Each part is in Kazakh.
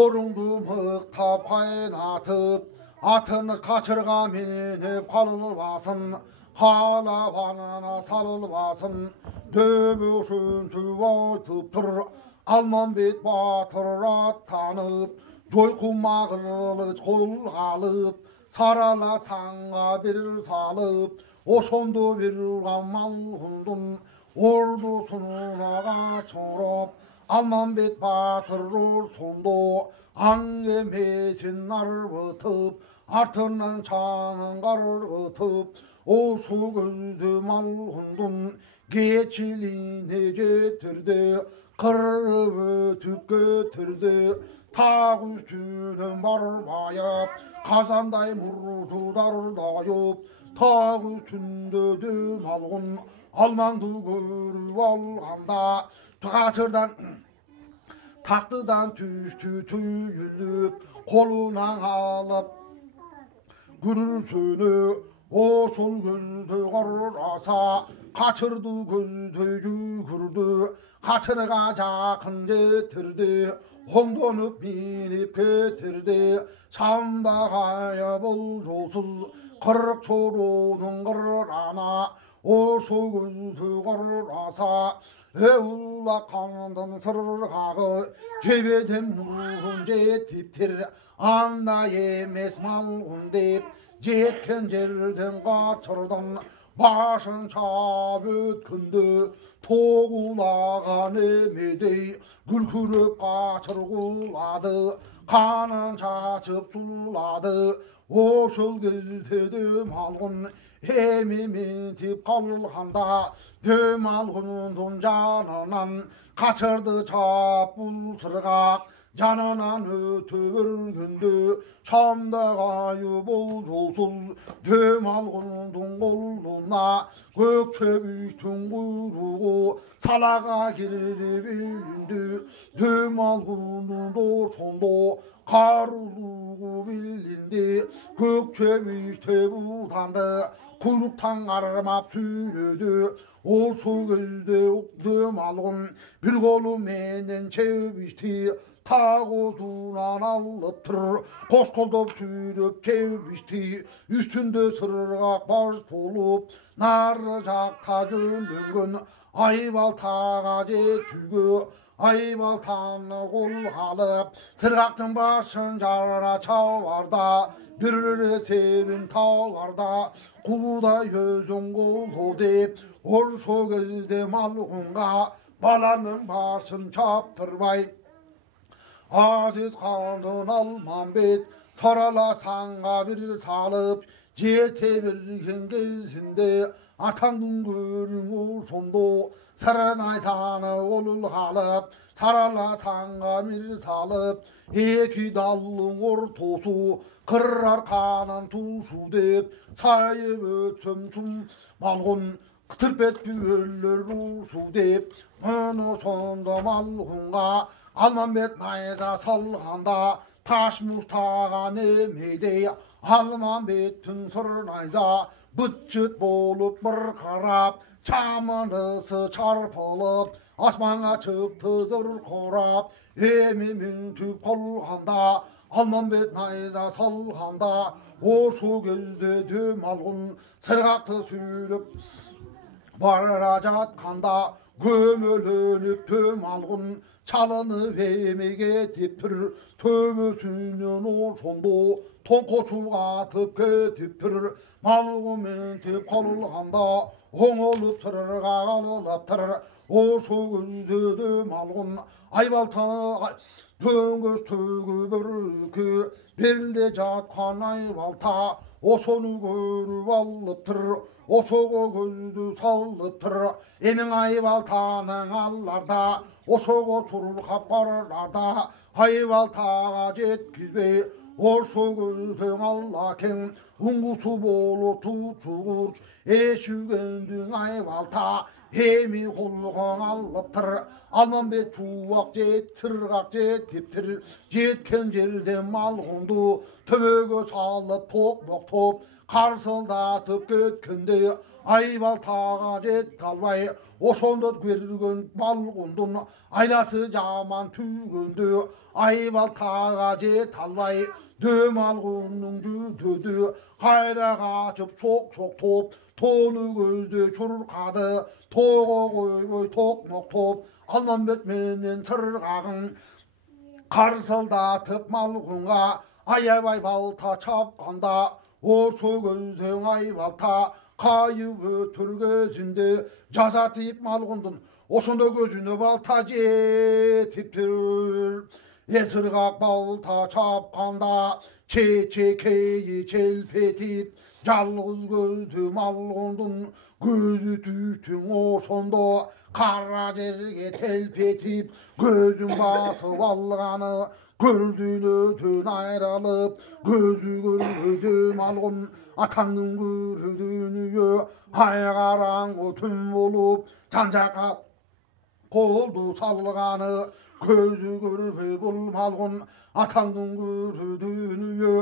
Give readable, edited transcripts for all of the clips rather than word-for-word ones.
торыңды мықтап қайнатып, атын қачырға менеп қалылбасын, қалапанына салылбасын, дөбөшін түп айтып тұр, Алманбет батыр аттанып, жойқұма қылыш қолғалып, сарала саңға бір салып, ошонды бір қамал құндын, ордусунаға чорып, Алманбет батыр сонды, аң емесін арбытып, артынан шаңын қарғытып, ошу көзді мал құндын, кечилине жетірді, қырып өтіп көтірді, тақ үстінен барбайып, қазандай мұртудар дайып, тақ үстінде дөм алғын, алмаңды көріп алғанда, қашырдан тақтыдан түсті түйіліп, қолынан алып күрсіні, ошол көзді қараса, қачырды көзді жүгірді, қачырға жақын жетірді, оңдонып миніп кетірді, шамда қая бұл жолсыз, қырық чоронын қырана, ошол көзді қараса, Eula kandan sırgağı, cebeden muhun jetiptir, anda yemes malgun deyip, jetken jerden kaçırdan, başın çap ötkündü, toğulağan emedey, gülkürüp kaçırguladı, kanın çaçıp suladı, oşul gözdedim algın, Hemimin tip kalğanda, дөм алғындың жанынан, қачырды чапыл сырғақ, жанынан өтіп өргенде, шамда қайы бұл жолсыз, дөм алғындың қолына, көкшебіштің құйрығы, салаға келіп елінде, дөм алғындың дошында, қарулығы белінде, көкшебіште бұлданды, құйрықтан қармап сүйреді, ошол көзде дөм алғын, бір қолы менен чебішті, тақ отынан алып тұр, қос қолдап сүйреп чебішті, үстінде сырғақ баш болып, нары жақта жөнленген, айбалтаға жетуге, айбалтаны қолғалып, сырғақтың башын жара чауарда, бір себін тауарда, құдай өзің қолы деп, оршо кезде малғынға баланың башын чаптырбай, Aziz қандын Алманбет сарала саңға бір салып, жете берген кезінде атаңдың көрің ошондо, сарынай саны олыл қалып, сарала саңға бір салып, екі далың ортосу, қырар қанын тушу деп, сайып өтсім шум малғын, Қытырпет бүйелер ұшу деп, мұны сонда малғынға, Алманбет найза салғанда, таш мұштаған емедей, Алманбеттің сұр найза, бұт-жыт болып бір қарап, Чамындысы чарпылып, асманға шықты зыр қорап, емемен түп қолғанда, Алманбет найза салғанда, ошу кезде дөм алғын, сырғақты сүйріп, бара жатқанда, көмөлөнүп дөм алғын, çalınıp emege tiptir, töbösünün ошондо, тоңкочуга атып кетиптир, малгымен теп калганда, оңолуп сырга калылаптыр, ошо көздө дөм алгын, айбалтаны дөңгөз төгү бүркү, белде жаткан айбалта, ошону көрүп алыптыр, ошого көздү салыптыр, эмиң айбалтаның алларда, ошого чуркап барарда, айбалтага жеткизбей, ошо көздөң алла кең, уңгусу болуп тучугуч, эшүгөндүң айбалта, эми колгоң алыптыр, Алманбет чубак жет, сыргак жетиптир, жеткен жерден малгунду, төбөгө салып токмоктоп, қарсылдатып кеткенде айбалтаға жет албай ошондо көргөн балгундун айласы жаман түйгөндө айбалтаға жет албай дөм алгундун жүдөдү кайра качып шок топ тону көздө чуркады тоого койбой токмоктоп Алмамбет менен сыргагың карсылдатып малгунга аябай балта чапканда ошо көздөң айбалта кайып өтүргөзүндө жаза тип малгундун ошондо көзүнө балта жетиптир сыргак балта чапканда чечекейи челпетип жалгыз көздүү малгундун көзү түштүң ошондо кара жерге телпетип көзүн басып алганы көрдүнөдөн айрылып көзү көрбөдө малгун атаңдын көрдүнүгө ай караңгы түн болуп жан жакка колду салганы көзү көрбөй бул малгун атаңдын көрдүнүгө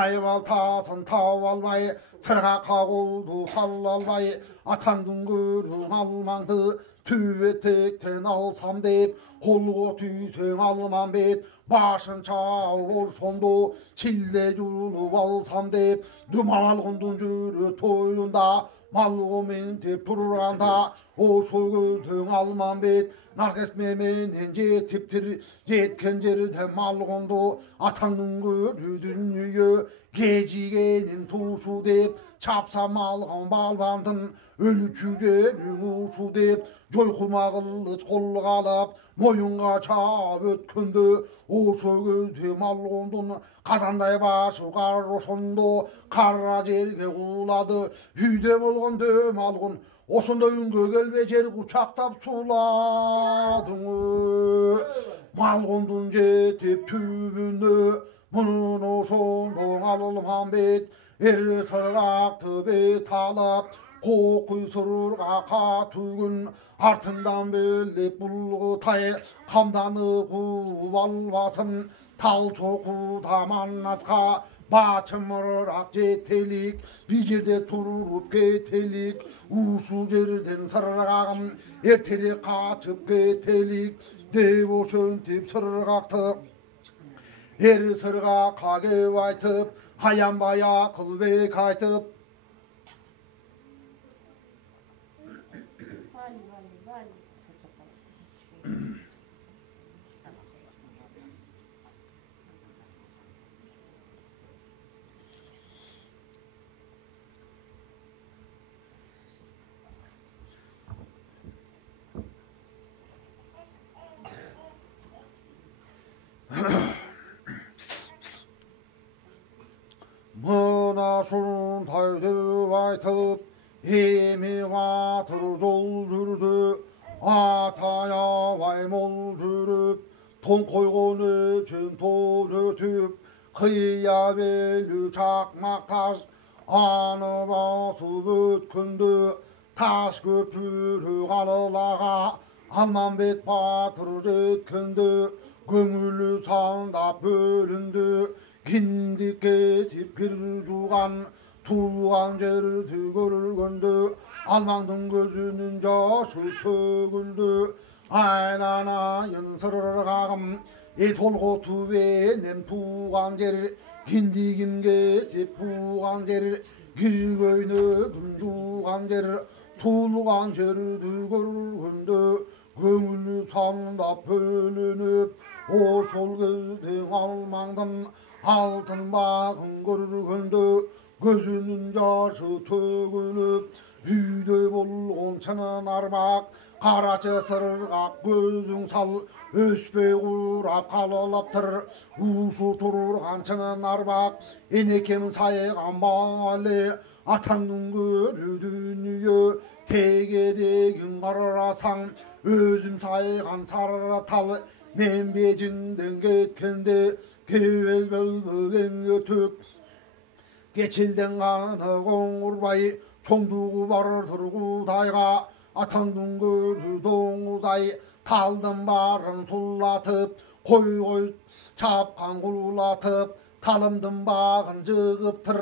ай балтасын таба албай сыргакка колду сала албай атаңдын көрдүн алмаңды түбетектен алсам деп колго түйсөң Алмамбет башын чабып ошондо чилле жулуп алсам деп малгундун жүрө тоюнда малгу ментеп турганда ошол көздөң Алмамбет наркес менен жетиптир жеткен жерде малгунду атаңдын көрдүнүгө кежигенин тушу деп чапса малган балбандын өлүчү жериң ушу деп жойкума кылыч колго алып моюнга чаап өткөндө ошо көздө малгундун казандай башы кар ошондо кара жерге куулады үйдө болгондо малгун ошондо үнгө келбей жер кучактап сууладың малгундун жетип түбүнө мунун ошондо Алмамбет сыргакты бет алып кокуйсурга катүгүн артыңдан белеп булгутай камданып кууп албасын тал чокуда маннаска бачымыраак жетелик бир жерде туруп кетелик ушул жерден сыргагым эртерээк качып кетелик деп ошентип сыргакты сыргакка кеп айтып аянбай акылбек айтып мына шундай деп айтып эми батыр жол жүрдү ата аябай мол жүрүп тон койгон эчен тон өтүп кыя белүү чакмак таш аны басып өткөндө таш көпүрө калылага Алмамбет батыр жеткенде көңүлү сандап бөлүндү киндик кетип кир жууган туулган жерди көргөндө Алмаңдын көзүнүн жашы төгүлдү айланайын сыргагым толготу менен тууган жер киндигим кесип бууган жер киргөйнөгүм жууган жер туулган жерди көргөндө көңүлү сандап бөлүнүп ошол кезде Алмаңдын алтын багын көргөндө көзүнүн жашы төгүлүп үйдөй болгон чынын арбак карачы сыргак көзүң сал өспөй курап калалаптыр ушу турган чынын арбак энекем сайган баале атаңдын көрдүнүгө тегерегин карасаң өзүм сайган сары тал мен бежиңден кеткенде кебез бөлбөгөн өтүп кечилден гана коңурбай чоңдугу бардыр кудайга атаңдын көрү доңузай талдын барын сулатып кой чапкан кулатып талымдын багын жыгыптыр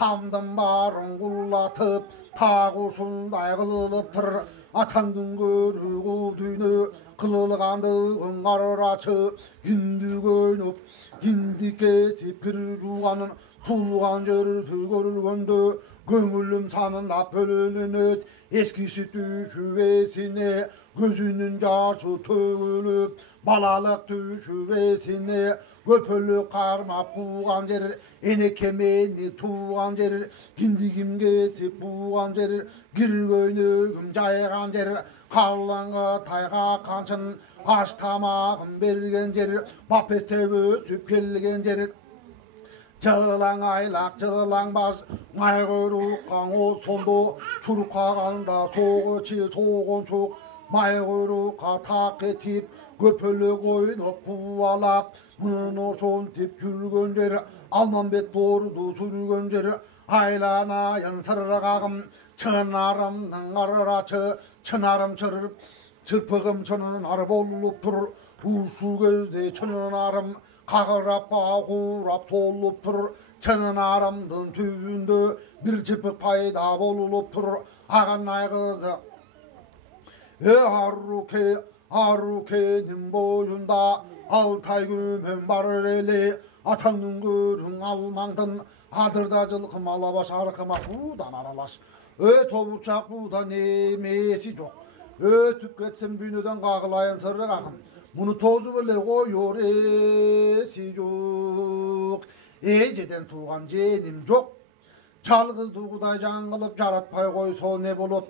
tamdım barın kullatıp tağuşunday kılıptır atandın görüğü düğünü kılılgandığın qarraçı hindi köyünüp hindi kesip kir juğanın tulgan jeri görülgöndü göңülüm sanında bölünüt eskisi düşüvesine gözünün jaşı tөгülüp balalık düşüvesine köpөлүk кармап буган жер энеке мени тууган жер киндигим кесип буган жер киргөйнөгүм жайган жер каллаңга тайга канчын аш тамагын берген жер бапестеп өсүп келген жер жылаң айлак жылаң баш май көйрүк каңо солдо чуркаганда согончук май көйрүкка так этип көпөлөк ойноп кубалап муну сонтип жүргөн жер алмамбет борду сүргөн жер айланайын сыргагым чынарымдын арачы чынарым чырпыгым чынар болуп тур ушул кезде чынарым кагырап курап солуп тур чынарымдын түбүндө бир чырпык пайда болуп тур аганай кызы Arrukenin boyunda altay gümen var eli atanın görün almandın adırda cılkım alabaş arkıma budan aralaş tobuçak budan emesi yok ötüp geçsem büyüneden kağılayın sırrı kakın bunu tozu bile koyuyor esi yok eceden tuğan jenim yok çalgız tuğuday can kılıp jaratpay koysa ne bulut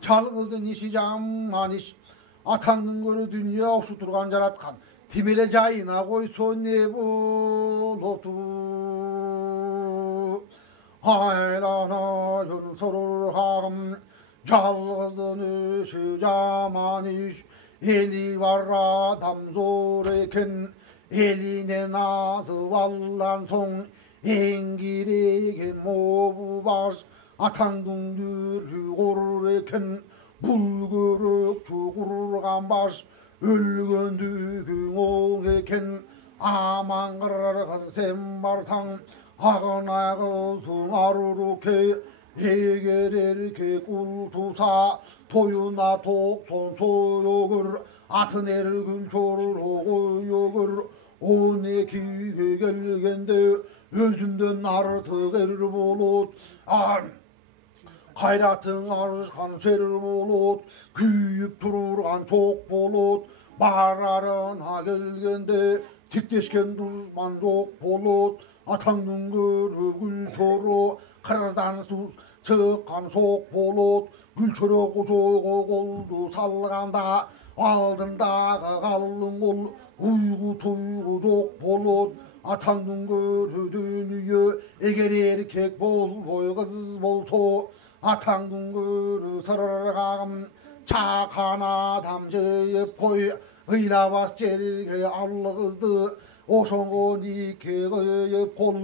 çalgızdın işi jamman iş атаңның көрі дүния ошу тұрған жаратқан темеле жайына қойсо не болоту айланайын сұрғағым жалғыздың іші жаман іш eli var адам зор екен еліне назып алған соң ең керегі мобу бар атаңдың дүрі қор екен Bul görüp çukurgan baş ölgöndüğün oğ eken aman kırgız sen barsan ağın ağızın aruruke eğer erkek ul tusa toyuna tokson soyugur atın ergün çorur koyugur 12'ye gelgende özünden artık er bulut Hayratın arışkan ser bulut, kүйüp tururgan çok bulut, bararına gelgende tikleşken düşman yok bulut, atаңның көрі gül çoru, kırızdan sus çıkan sok bulut, gül çoru koçoğu koldu salganda, aldınдағы қалың қол, uygu tuygu жоқ bulut, атаңның көрі дүние, егер еркек болбой қыз болсо, атаңдың көрі сырғағым чақан адам жиып қой ыйлабас жерге алғызды ошоңго нике кыйып қол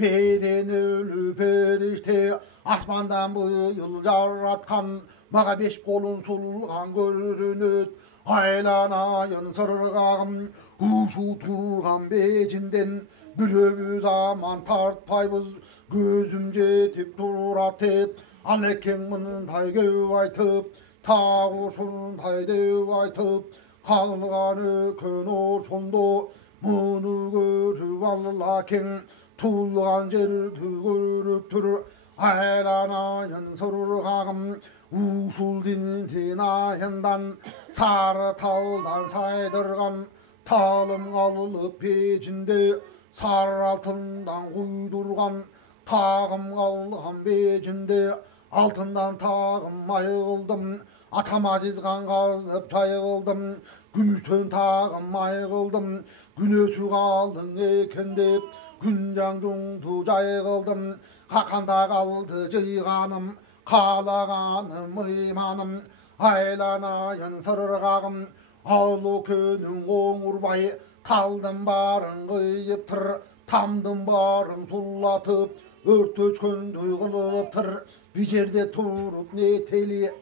беден өлү периште асмандан быйыл жараткан мага 5 қолын сулган көрүнөт айланайын сырғағым ушу турган бежинден бирөөбүз аман тартпайбыз көзүм жетип туратып Alekem mınday göv aytıp, tağuşunday dev aytıp, kalgan ökün oşundu, bunu görüp allaken, tulgan jerdi görüptür, aylanayın sırgağım, uşul dintin ayından, sarı taldan saydırgan, talım alılıp pecinde, sarı altından kuydurgan, tağım kalgan becinde, Altından tağım ayıldım, atam aziz kan kazıp çayıldım, gümüştön tağım ayıldım, güneşi kaldın eken dep, güncan jungtu jayıldım, kakanda kaldı jıyganım, kalagaным ыйманым, aylanayın sırgağım, алу көнің оңырбай, талдым барың кыйыптыр, тамдым барың сулатып, өрт өчкөндөй кылыптыр, bir жерде туруп нетели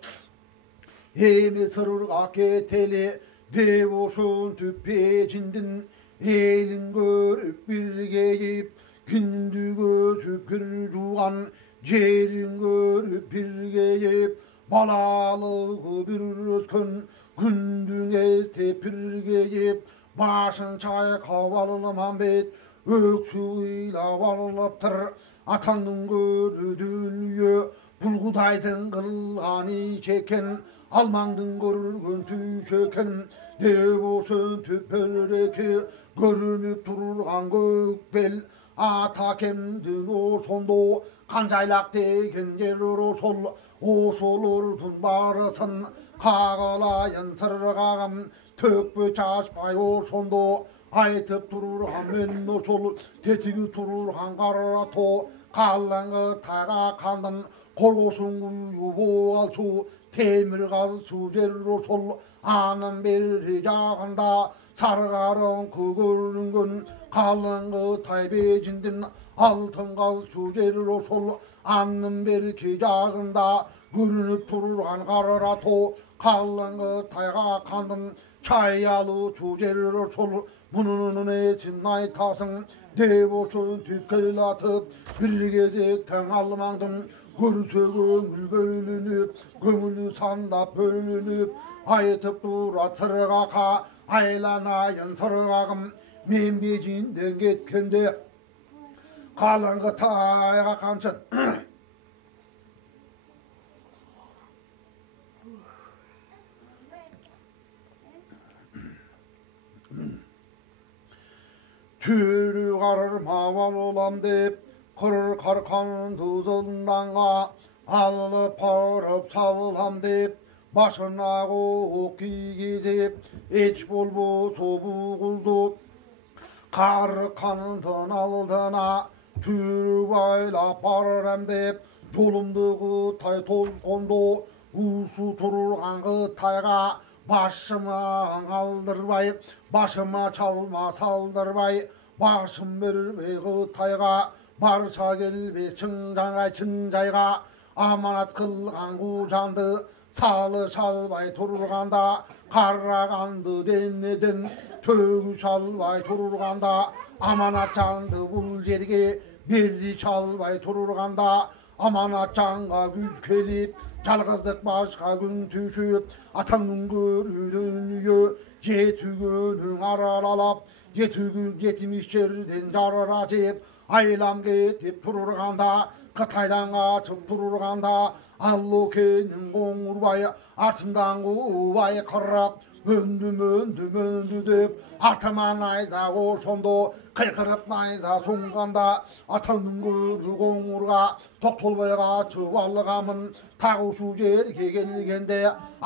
эми сырырга кетели деп ошентип печиндин элин көрүп бирге кийип Gündügü tükür juğan jerin görüp birgeyip balalığı bir ötkün gündüğe tepirgeyip başın çayka valmambet öksüyle varılıptır atanın görüdülüyü bulgudaydın kılgani çeken almandın görgün tüşeken devoşun tüpöreki görünüp dururgan gökbel ata kemdin oşondo kancaylak degen yer oşol oşolurdun barısın kağılayın sırgağım tökbö çaşpay oşondo aytıp dururgan men oşol tetigi tururgan karato kallanğı taga kandın korgosun gulyu alçu temir gazçu jer oşol anın beri jağında sargarın kөгөрүнгөн kallanğı taybecindin altın gazçu jer oşol anın berki jağında görünüp tururgan karato kallanğı tayga kandın çayalı çujer oşol bunun için aytasın devoşun tükkel atıp bir gezekten almandın görse göngül bölünüp göngülü sandap bölünüp aytıp dura sırgaka aylanayın sırgagım men bejinden ketkende kalangı tayga kançın Türü karırma val olam dep kırır karkan tuzundanğa alıp parıp salam dep başına ok giydip eç bolbu sobu kuldu kar kanından aldına türü bayla parırem dep jolumdugu tay toz kondu uşu tururgan tayga başıma aldırбай başıma çalma saldırбай başım бербей тайга барша келбей чын жайга аманат кылган кужанды салы шалбай турганда караганды денеден төгү шалбай турганда аманат жанды бул жерге берди шалбай турганда аманат жанга күч келип жалгыздык башка күн түшүп атаңдын көрүдөнүгө жетүгөнүң аралалап жетимиш жерден жарыра жеп айламга кетип турганда кытайдан качып турганда аллокенин коңурбай артымдан кубай кырап мөндү деп артыма найза ошондо кыйкырып найза сунганда атаңдын көрү коңурга токтолбой качып алгамын так ушул жерге келгенде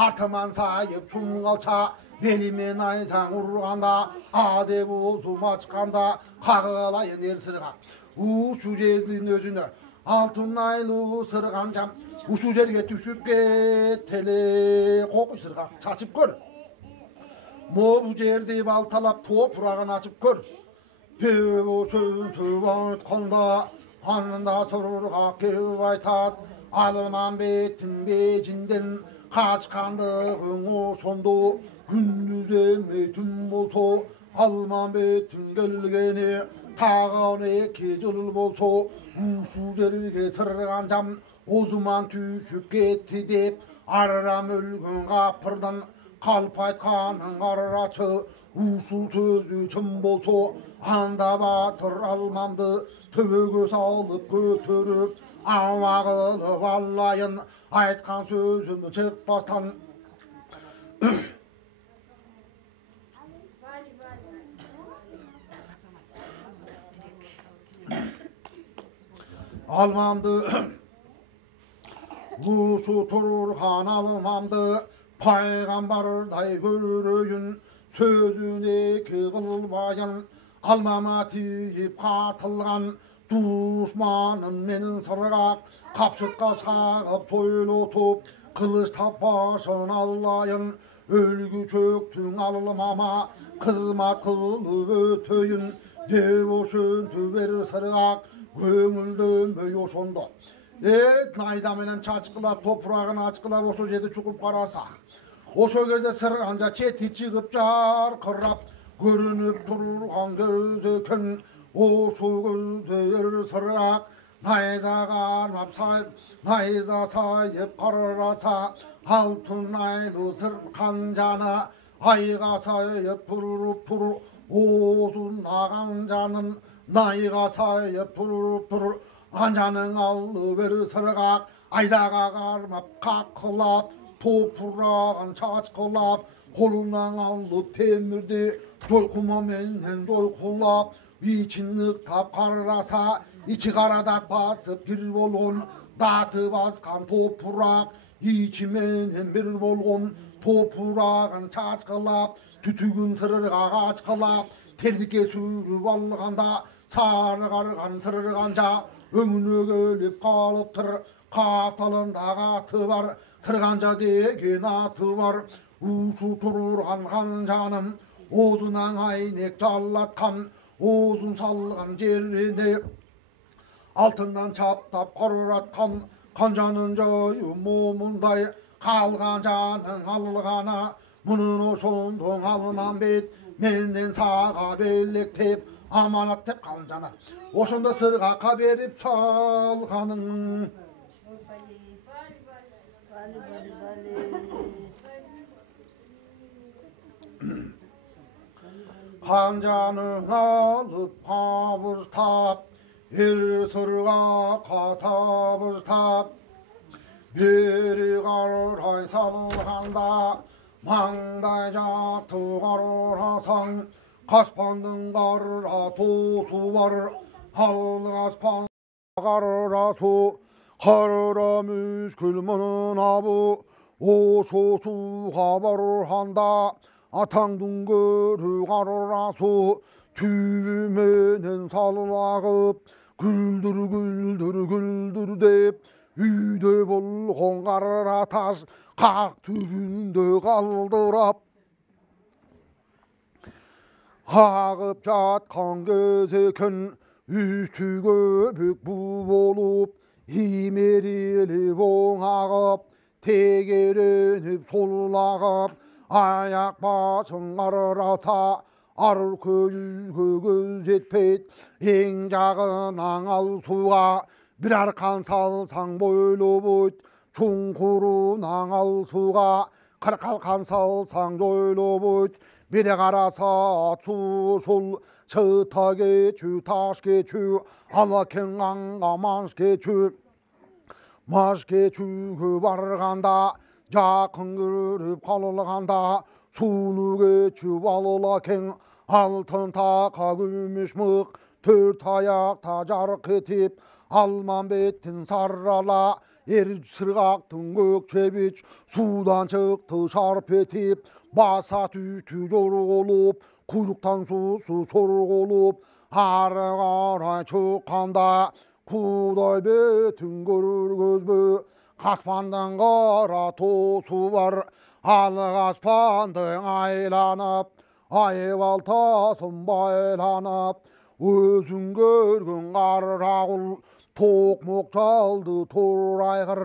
артыман сайып чуңгалча белиме найзаң урганда адеп озум ачканда кагылайын эл сырга ушул жердин өзүнө алтын айлуу сырганчам ушул жерге түшүп кетели кокуй сырга чачып көр могу жерди балталап топурагын ачып көр төбөчөн төбө айтканда анында сырга кеп айтат алылман беттин бежинден качкандыгың ошондо күндүз эмей түн болсо алман беттин келгени тагы 2 жыл болсо ушул жерге сырганчам озуман түшүп кетти деп арырам өлгөн капырдан калп айтканын карачы ушул сөзү чын болсо анда батыр алмамды төбөгө салып көтөрүп ама кылып алайын айткан сөзүм чыкпастан almamdı uşu tururgan almamdı paygambarday göröyün sözüne kılbayın almama tiyip katılgan düşmanım menin sırgak kapşıtka sağıp soyulutup kılıç tapbaşın allayın ölgü çöktün almama kızmat kılıp ötöyün devoşun tüber sırgak көңілдөнбөй ошондо найза менен чачкылап топурагын ачкылап ошол жерде чукуп караса ошол кезде сырганча чети чыгып жаркырап көрүнүп турган көзөкөн Oşu gözler sırak Nayza sayıp kararasa altın aylı sırkan cana ayga sayıp purur ozun ağan canın nayga sayıp purur ancanın allı bir sırgak ayzaga karmap kakılap topurağın çaçkılap kolundan allı temirdi joykuma menden joykulap içinlik tap kararasa içi karadat basıp bir bolğun datı baskan topurak içimenen bir bolğun topurağın çaçkılap tütügün sırırga kaçkılap terike sürüp alganda sarı kargan sırırganca öңүнө келип калыптыр капталында каты бар сырганча деген аты бар ушу турган канжанын оозунан айнек жалаткан оозун салган жерине алтындан чаптап караткан канжанын жою момундай калган жаның алгана мунун ошондон алмам бет менден сага белектеп аманат деп канжаны ошондо сыргакка берип салганын канжаны алып кабызтап эр сыргакка табызтап бери карай салганда маңдай жакты карасаң Kaspandın karra tosu var, hal kaspan karra su, karra müskülmünün abu, o sosu haber handa, atandın görü karra su, tüymenen salvağıp, güldür güldür güldür deyip, üyde bolğon karra taş, kak tübünde kaldırap, Ağıp жатқан gözükün üstü köpük bu olup İmerilip oңağıp tegerenip solağıp ayak başın arata arır köyüzgü göz etpeyt eң жағынан ал суға bir arkan salsan boylu boyt çuңқурунан ал суға қырық алқан салсаң жойлы boyt Biri karasa çuşul çıta geçü taş geçü alaken anga maş geçü maş geçü barganda jakın görüp kalılganda sunu geçü alılaken altın taka gümüş mık tört ayakta jarık etip alman betin sarrala er sırgaktın gökçebiç sudan çıktı şarp etip Basa tütü joruk olup, kuyruktan susu soruk olup, ары қарай çıkkanda kuday betin görür gözbü, kaspandın kara tosu var, alık aspandın aylanıp, ay baltasın baylanıp, özün görgün qarrağul, tokmok çaldı tor aygır,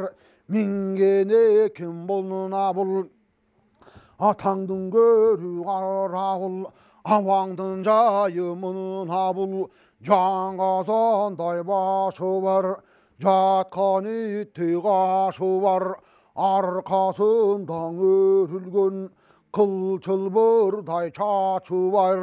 mingen ekin boluna bul, Atandın görü qarağul, avandın jayımın abul, can kazanday başı var, jatkan itti qaşı var, arkasından örülgün, kılçıl birday çaçı var,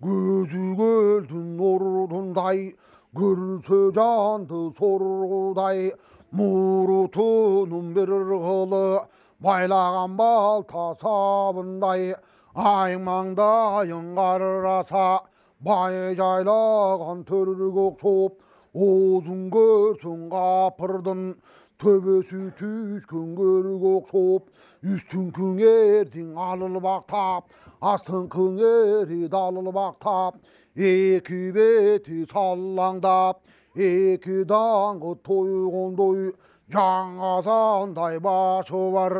gözü göldün ordunday, gülsü candı sorguday, murutunun bir kılı, Baylagan balta sabınday, aymangdayın qarrasa, bay jaylagan törgök çop, ozun görsün kapırdın, töbösü tüskün görgök çop, üstün küngerdin alıl baktap, astın küngeri dalıl baktap, eki beti sallangdap, eki dangı toygondoy, Can kazanday başı var,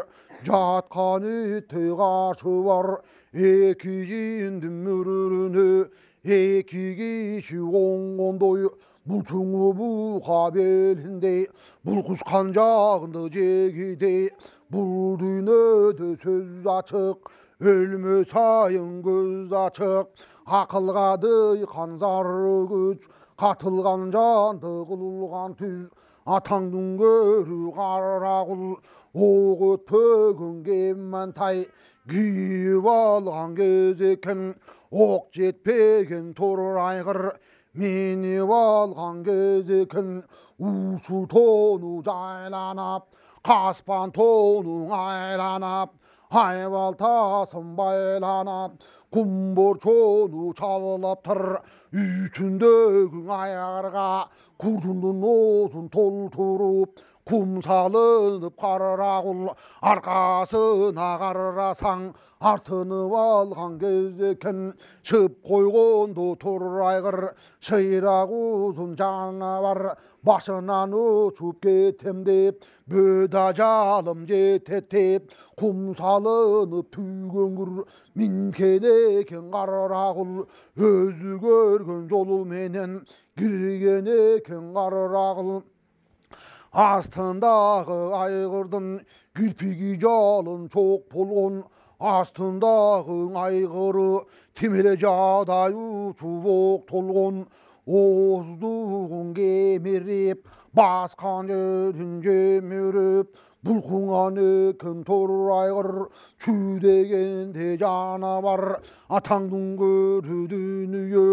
jatkan itti qaşı var, eki jindim mürürünü, eki kişi oңғонdoy, бұл чуңу буға белінде, бұл құшқан жағынды жегide, бұл дүйнөдө сөз açık, өлмө сайын көз açık, ақылға дыйқан зары күч, қатылған жанды қылған түз, атаңдың көрі қара құл, оқ өтпеген кеман тай, күйіп алған кез екен, оқ жетпеген тұр айғыр, меніп алған кез екен, ұшыл тону жайланап, қаспан тоның айланап, айбалтасын байланап, құмбор çoğunu çalıp tır, ütündөгün ayarga, kurşundun ozun tolturup, kum salınıp qarrağul, arkasına qarrasan, артынып алған кез екен, шып қойғонды тұр айғыр, ширақ ұзын жанавар, башынан ұшып кетем деп, бөда жалым жетет, құм салынып түйгөнгүр, минкен екен қаррағыл, өзі көрген жолы менен кірген екен қаррағыл. Астындағы айғырдың кірпігі жалын çok болған, астындағы айғыры темеле жадай ұшып оқ толған, оздығын кемеріп, басқан жерін жемеріп, бұлқынған екен тұр айғыр, чүдегенде жанавар, атаңдың көрі дүние,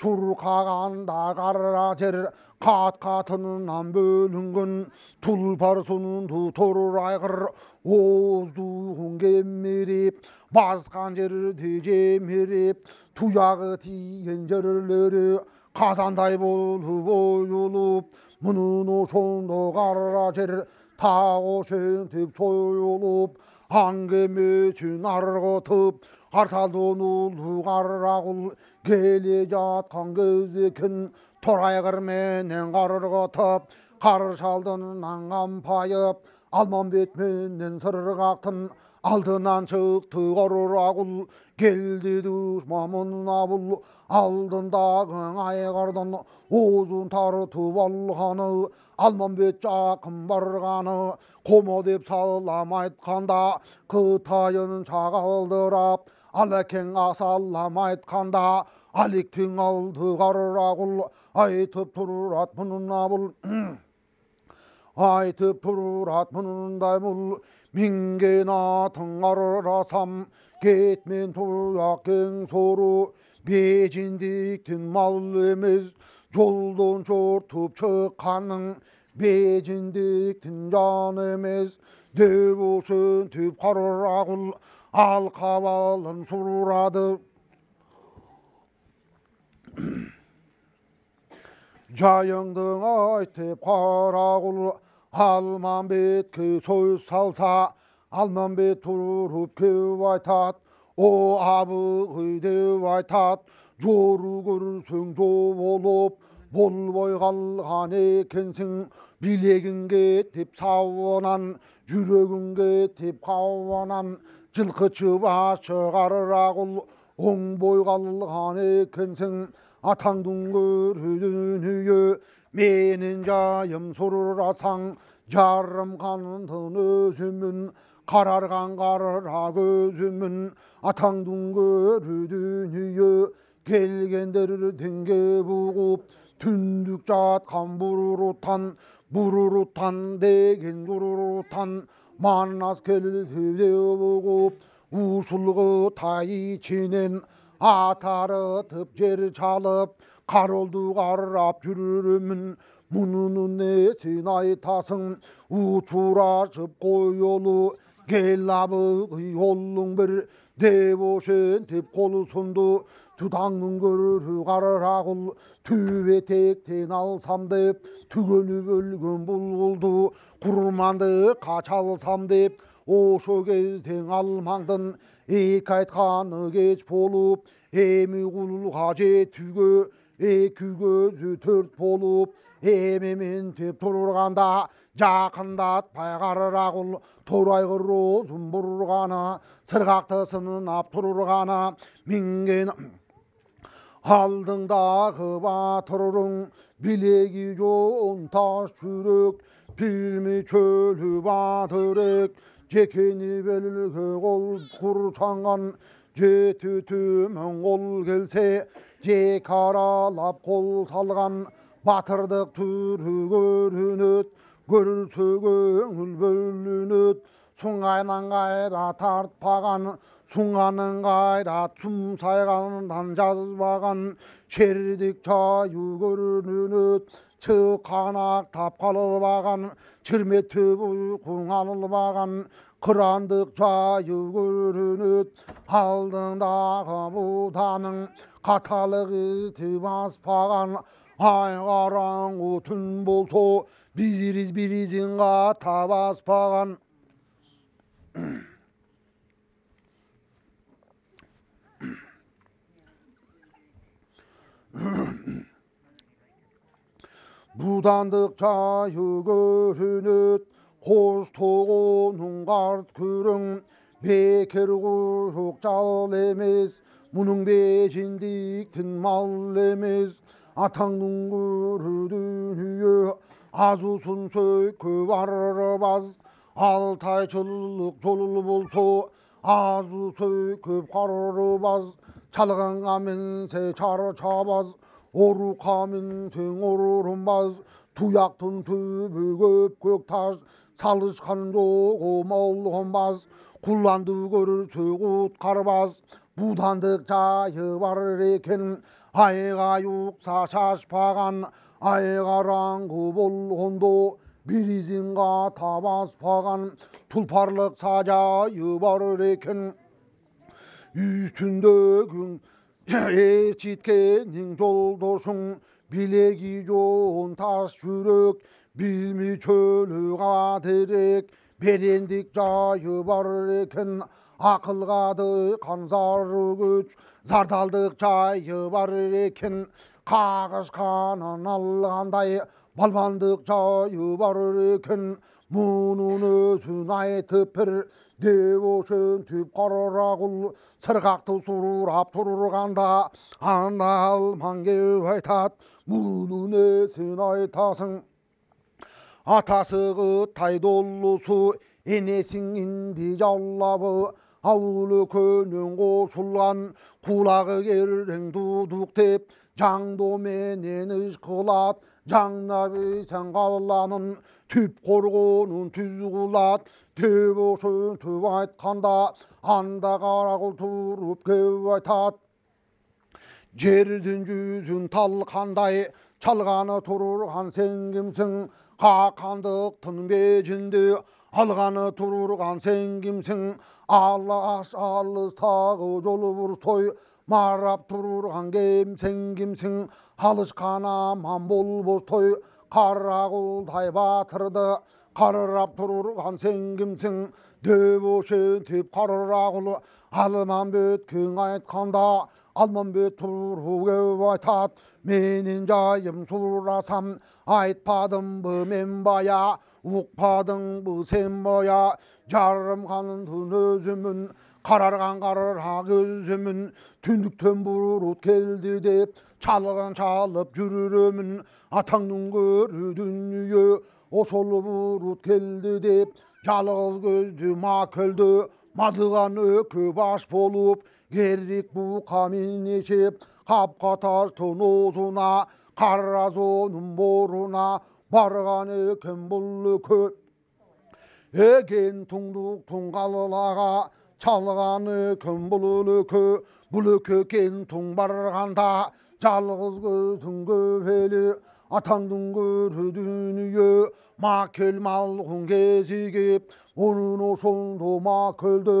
шұрқағанда қара жер, қат-қатынынан бөлінген, тұлпар сұнды тұр айғыр, оздығын кемеріп, басқан жерді жемеріп, тұяғы тиген жерлері қазандай болып ойылып, мұнын ошондо қара жер тағы шентіп сойылып, аңгемесін арғытып, арталдың ұлы қарағыл келе жатқан кез екен, торайғыр менен қарғытып, қаршалдынан қампайып, Алмамбет менен сырғақтың алдынан шықты қаррағыл, келді дұшмамын абыл, алдындағы айғырдың озын тартып алғаны, Алмамбет жақын барғаны, қомо деп салам айтқанда, қытайын шағалдырап, алекең асалам айтқанда, алектің алды қаррағыл, айтып тұрат мұнын абыл. Айтып тұрат мұнындай мұл, минген атын арасам, кетмен тұяқ кең сору, бежіндіктің мал емес, жолдың жортып шыққаның, бежіндіктің жан емес, деп өшін тіп қаррағыл, ал қабалын сұрады. Жайыңдың айтып қарағыл, Алмамбетке сөз салса, Алмамбет тұрып кеп айтат, о абы деп айтат, жору көрсең жо болып, болбой қалған екенсің, билегің кетіп сауынан, жүрегің кетіп қауынан, жылқычы башы қаррағыл, оңбой қалған екенсің, атаңдың көрі дүние, менің жайым сұрасаң, жарым қандың өзімін, қарарған қара көзімін, атаңдың көрі дүние, келгендердің кеп ұғып, түндік жатқан бұрұрыттан деген бұрұрыттан, манас келді деп ұғып, ұшылғы тай içінен атарытып жер чалып, қаролды қарап жүрімін, мұнының несін айтасың, ұшырашып қойылы, кел абы олың бір, деп ошентіп қолы сұнды, тұтаңның көрі қаррағыл, түбетектен алсам деп, түгеніп өлген бұлғылды, құрманды қачалсам деп, ошо кезден алмаңдың, екі айтқаны кеч болып, эми құлға жетуге, екі көзі төрт болып, емемен теп тұрғанда, жақындатпай қаррағыл, торайғыр озын бұрғаны, сырғақтысының ап тұрғаны, минген алдыңдағы батырың, білегі жоң тас жүрек, білмей чөлі батырек, жекені белгі қол құрсанған, жетітімің ол келсе же қаралап қол салған батырдық түрі көрінет көрсе көңіл бөлінет сұңайнан қайрат артпаған сұңаның қайрат сұмсайғандан жазбаған шердік жаю көрінет шыққанақ тапқалылбаған шірме түбі құңалылбаған қырандық жайы көрінет алдыңдағы бұданың қаталық ізді баспаған ай қараңғы түн болса бірізін қата баспаған будандық жайы көрінет қош тоғының қарт күрің бекер құшық жал емес мұның бежендіктің мал емес атаңның көрі дүние азусын сөй көп арбаз алтайшылық жол болса азу сөй көп қарбаз çalğanğa minse çar çabaz oruqa minseng orunbaz tuyaktın tübü köp kök taş çalışkan joğu molğunbaz kullandı görürse qutqarbaz budandık jayı var eken ayga yuqsa şaşpağan ay qarаңғы bolğondo bir izin qata baspağan tulparlık sajayı var eken üstünde gün eşitkenin joldoşun bilegi joğun taş yürek bilmi çölü qaderek berendik jayı var eken akılgadı kanzarı güç zardaldık jayı var eken qaqışqanın alğanday balbandık jayı var eken munun özün aytıp bir devoşun tüp qararaqul sırqaqты sururap turganda anda alman kep aytat munun özün aytasın atası qıtay dollusu enesin indi jallabı avulu könün qoşulgan kulağı gerren duduk dep жаң도 менен ышқылат жаңнабы сен қалланын түп қорғонын түз құлат төбе ошын түп айтқанда анда қарақұл тұрып кеп айтат жердің жүзін талқандай çalғаны тұрған сен кімсің қақандықтың бежінде алғаны тұрған сен кімсің алаш алыстағы жолы бір той marab tururgan kimsin alışkan aman bol boz toy qaraqulday batırdı qarırap tururgan sen kimsin döboşen tep qarıraqul alman bötkün aytkanda alman böt turu kep aytat menin jayım surasam aytpadım bu men baya uqpadың bu sen boya jarım kanın özümün қарарған қарарға көзімін түндіктен бұрут келді деп çalğan çalып жүрүрөмүн атаңның көрі дүние ошол бурут келди деп жалғыз көздү макөлдү мадыган өкө баш болуп керик бука минешип капкаташтын оозуна каразонун боруна барган экен бул өкө эген туңдуктун калылага çalğаны кім бұл өкі кен тұң барғанда жалғыз көзің көпелі атаңдың көрі дүние макел малғын кезігіп оның ошондо макөлді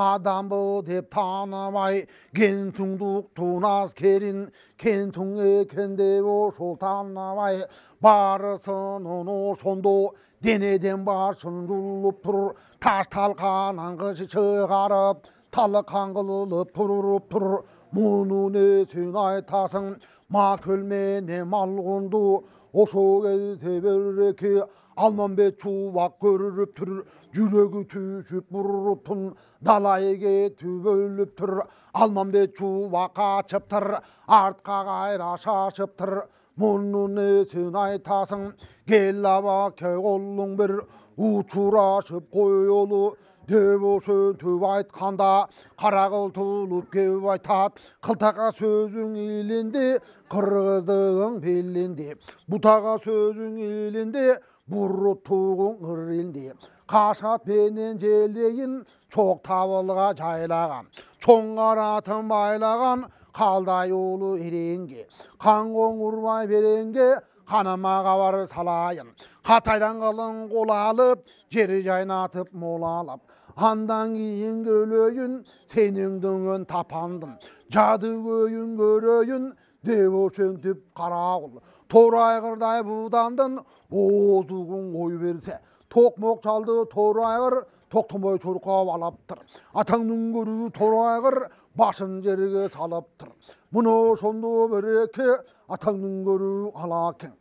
адамбы деп танымай кентуңдуктун аскерин кентуң экен деп ошол танымай барысынын ошондо денеден башын жулуп тур таш талканан кышы чыгарып талкан кылып туруп тур мунун эсин айтасың макөл менен малгунду ошо кезде береки алманбет чубак көрүп тур жүрөгү түшүп буруптун далай кетип өлүп тур алманбет чубак качыптыр артка кайра шашыптыр мунун эсин айтасың кел абаке колуң бир учурашып коелу деп ошентип айтканда кара кыл тулуп кеп айтат кылтага сөзүң илинди кыргыздыгың белинди бутага сөзүң илинди буруттугуң ырилди кашат менен желейин чок табылга жайлаган чоң каратын байлаган калдай уулу эреңге кан коңурбай беренге канымага бар салайын катайдан кылын кол алып жери жайнатып молалап андан кийин көлөйүн сенин дөңөн тапандым жады көйүн көрөйүн деп ошентип карагыл торайгырдай будандын оозугун ой берсе токмок чалды торайгыр токтомой чуркап алаптыр атаңдын көрүү торайгыр башын жерге салыптыр мына ошондо береке атаңдын көрүү алакең